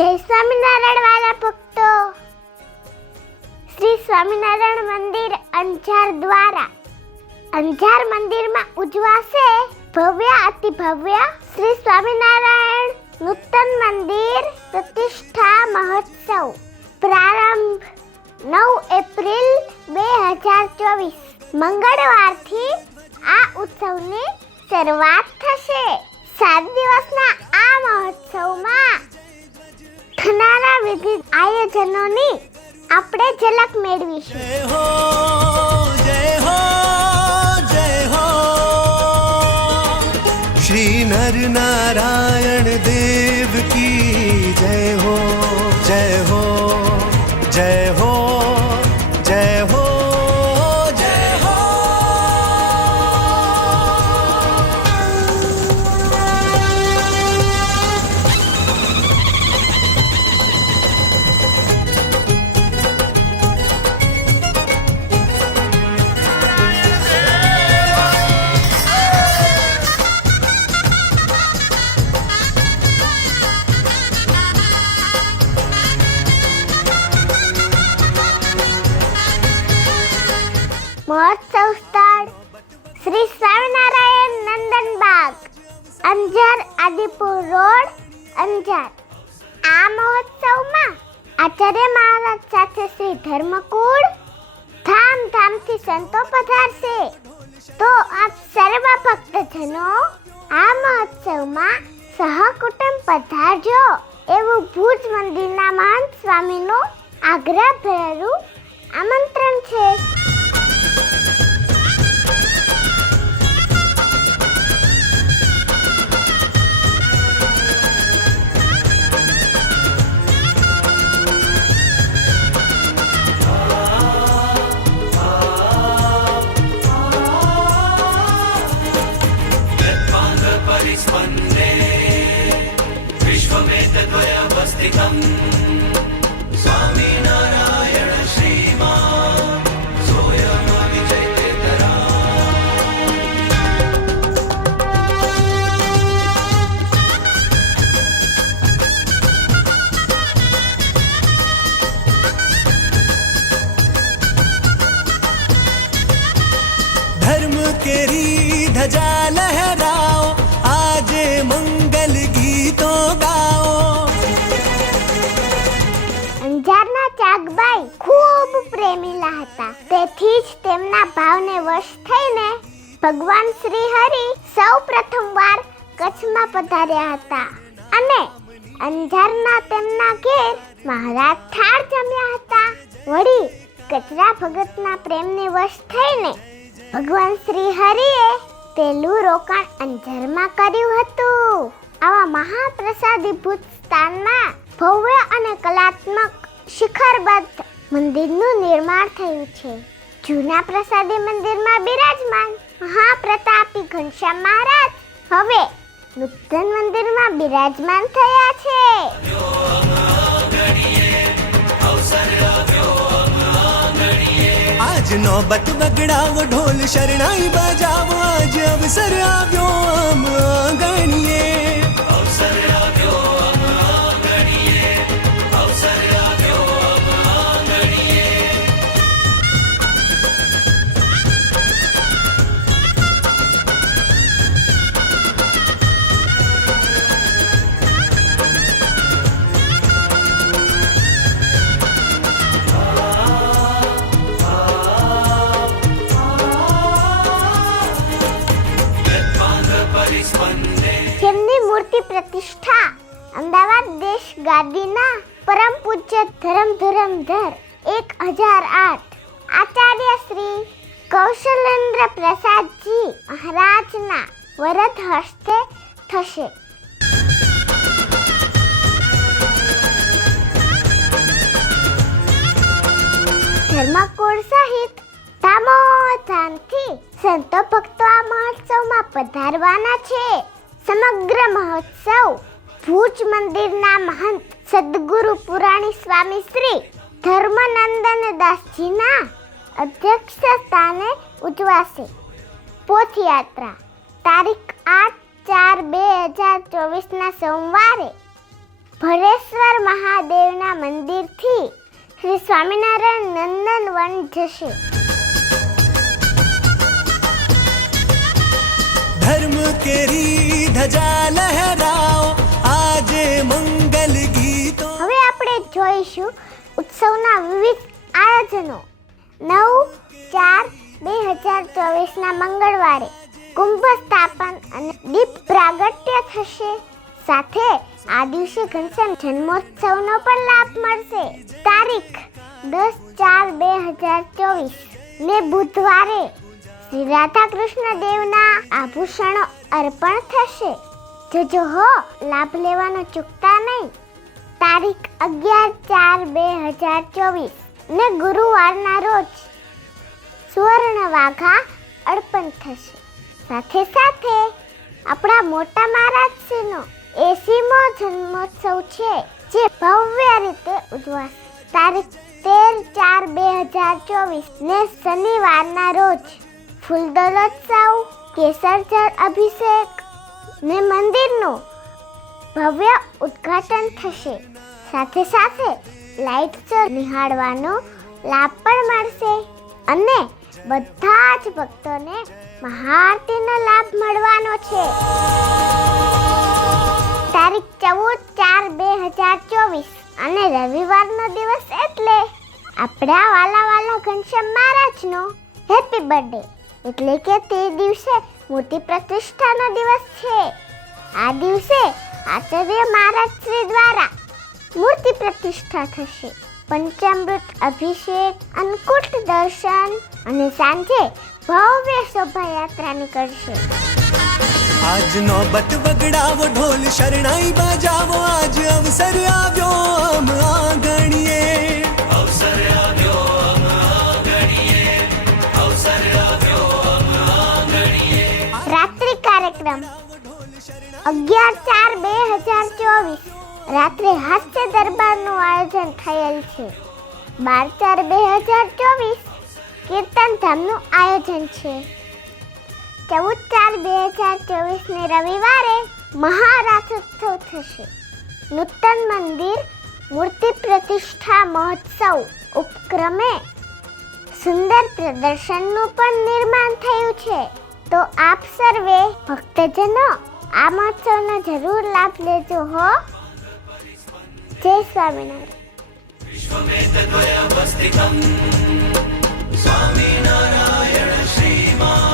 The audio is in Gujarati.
જય સ્વામિનારાયણ વાલા ભક્તો. શ્રી સ્વામિનારાયણ મંદિર અંજાર દ્વારા અંજાર મંદિરમાં ઉજવાશે ભવ્ય અતિ ભવ્ય શ્રી સ્વામિનારાયણ નૂતન મંદિર પ્રતિષ્ઠા મહોત્સવ. પ્રારંભ 9 એપ્રિલ 2024 મંગળવારથી આ ઉત્સવની શરૂઆત થશે. 7 દિવસના આ મહોત્સવમાં થનારા વિવિધ આયોજનોની આપણે ઝલક મેળવીશું. જય હો જય હો જય હો શ્રી નર નારાયણ દેવ કી જય હો જય હો જય હો જય હો જય હો. મહોત્સવ સ્થળ શ્રી સ્વામિનારાયણ નંદનબાગ, અંજાર આદિપુર રોડ, અંજાર. આ મહોત્સવમાં આચાર્ય મહારાજ સાથે શ્રી ધર્મકુળ ધામધામથી સંતો પધારશે. તો આપ સર્વ ભક્તજનો આ મહોત્સવમાં સહકુટુંબ પધારજો એવું ભુજ મંદિરના મહંત સ્વામીનું આગ્રહભર્યું આમંત્રણ છે. સ્વામિનારાયણ શ્રીમાન સોયમ વિજય કેતરા. धर्म केरी धजा लहराओ, આજે મંગલ ગીતો ગાઓ. અંજારના ચાગબાઈ ખૂબ પ્રેમીલા હતા. તેથી જ તેમના ભાવને વશ થઈને ભગવાન શ્રી હરિ સૌ પ્રથમવાર કચ્છમાં પધાર્યા હતા અને અંજારના તેમના ઘેર મહારાજ થાળ જમ્યા હતા. વળી કચરા ભગતના પ્રેમને વશ થઈને ભગવાન શ્રી હરિએ પેલું રોકાણ અંજારમાં કર્યું હતું. આવા મહાપ્રસાદીભૂત સ્થાનમાં ભવ્ય અને કલાત્મક શિખરબદ્ધ મંદિરનું નિર્માણ થયું છે. જૂના પ્રસાદી મંદિરમાં બિરાજમાન મહાપ્રતાપી ઘનશ્યામ મહારાજ હવે નૂતન મંદિરમાં બિરાજમાન થયા છે. આજ નોબત બગડાવો, ઢોલ શરણાઈ બજાવો, આજ અવસર આવ્યો આમ આંગણીએ. અવસર આવ્યો આમ આંગણીએ, અવસર આવ્યો આમ આંગણીએ. જેમની મૂર્તિ પ્રતિષ્ઠા અમદાવાદ દેશ ગાદીના પરમ પૂજ્ય ધરમધર 1008 આચાર્ય શ્રી કૌશલેન્દ્ર પ્રસાદજી મહારાજના વરદ હસ્તે થશે. ધર્મકુળ સહિત ધામોધામથી સંતો ભક્તો આ મહોત્સવમાં પધારવાના છે. સમગ્ર મહોત્સવ ભુજ મંદિરના મહંત સદગુરુ પુરાણી સ્વામી શ્રી ધર્મનંદન દાસજીના અધ્યક્ષ સ્થાને ઉજવાશે. પોથયાત્રા તારીખ 8/4/2024 સોમવારે ભરેશ્વર મહાદેવના મંદિરથી શ્રી સ્વામિનારાયણ નંદનવન જશે. धर्म केरी धजा लहराओ આજે મંગલ ગીતો. હવે આપણે જોઈશું ઉત્સવના વિવિધ આયોજનો. 9/4/2024 મંગળવારે કુંભ સ્થાપન અને દીપ પ્રાગટ્ય થશે. સાથે આ દિવસે ઘનશ્યામ જન્મોત્સવનો પણ લાભ મળશે. તારીખ 10/4/2024 ને બુધવારે શ્રી રાધા કૃષ્ણ દેવના આભૂષણો અર્પણ થશે. જોજો હો, લાભ લેવાનો ચૂકતા નહીં. તારીખ 11/4/2024 ને ગુરુવારના રોજ સુવર્ણ વાઘા અર્પણ થશે. સાથે સાથે આપણા મોટા મહારાજશ્રીનો 80મો જન્મોત્સવ છે, જે ભવ્ય રીતે ઉજવાશે. તારીખ 13/4/2024 ને શનિવારના રોજ ફૂલદોલોત્સવ, કેસર જળ અભિષેક ને મંદિરનું ભવ્ય ઉદ્ઘાટન થશે. સાથે સાથે લાઇટ શો નિહાળવાનો લાભ પણ મળશે અને બધા જ ભક્તોને મહાઆરતીનો લાભ મળવાનો છે. તારીખ 14/4/2024 અને રવિવારનો દિવસ એટલે આપણા વાલા ઘનશ્યામ મહારાજનો હેપી બર્થડે, એટલે કે તે દિવસે મૂર્તિ પ્રતિષ્ઠાનો દિવસ છે. આ દિવસે આચાર્ય મહારાજ શ્રી દ્વારા મૂર્તિ પ્રતિષ્ઠા થશે. પંચામૃત અભિષેક, અન્નકૂટ દર્શન અને સાંજે ભવ્ય શોભાયાત્રા નીકળશે. આજ નોબત વગડાવો, ઢોલ શરણાઈ બજાવો, આજ અવસર આવ્યો આમ આંગણીએ. અવસર આવ્યો આમ આંગણીએ, અવસર આવ્યો આમ આંગણીએ. રાત્રિ કાર્યક્રમ 11/4/2024 રાત્રે હાસ્ય દરબારનું આયોજન થયેલ છે. 12/4/2024 કીર્તન ધામનું આયોજન છે. 14/4/2024 ને રવિવારે મહારાથોત્સવ થશે. નૂતન મંદિર મૂર્તિ પ્રતિષ્ઠા મહોત્સવ ઉપક્રમે સુંદર પ્રદર્શનનું પણ નિર્માણ થયું છે. તો આપ સર્વે ભક્તજનો આ મહોત્સવનો જરૂર લાભ લેજો હો. જય સ્વામિનારાયણ. સ્વામિનારાયણ શ્રીમાં